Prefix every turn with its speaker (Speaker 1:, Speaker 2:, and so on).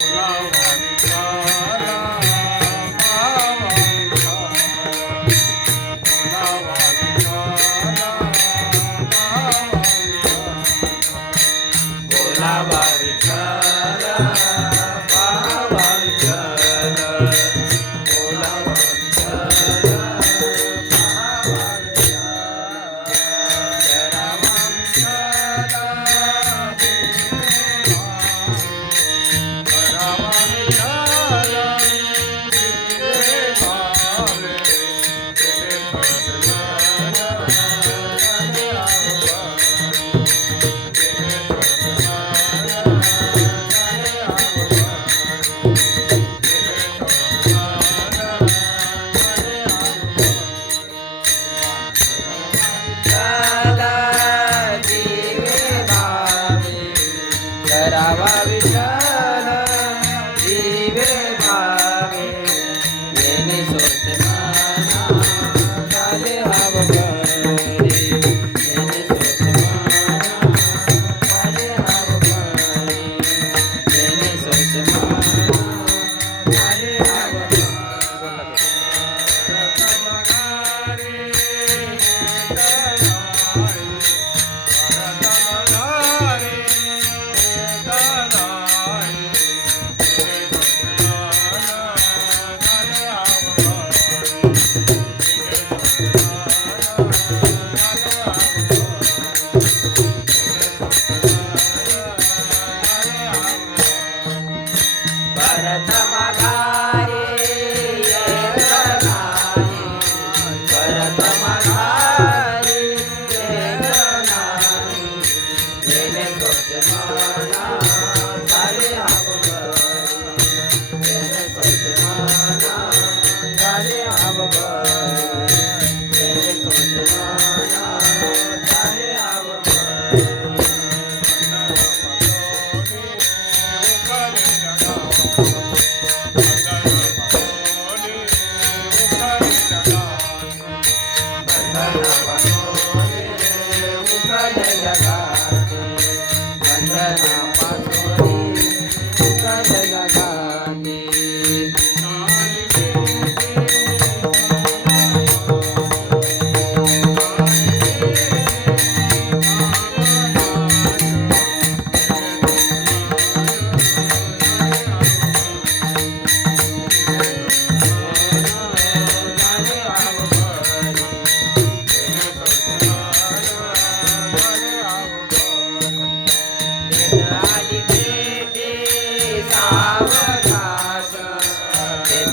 Speaker 1: Não. ಇದೆ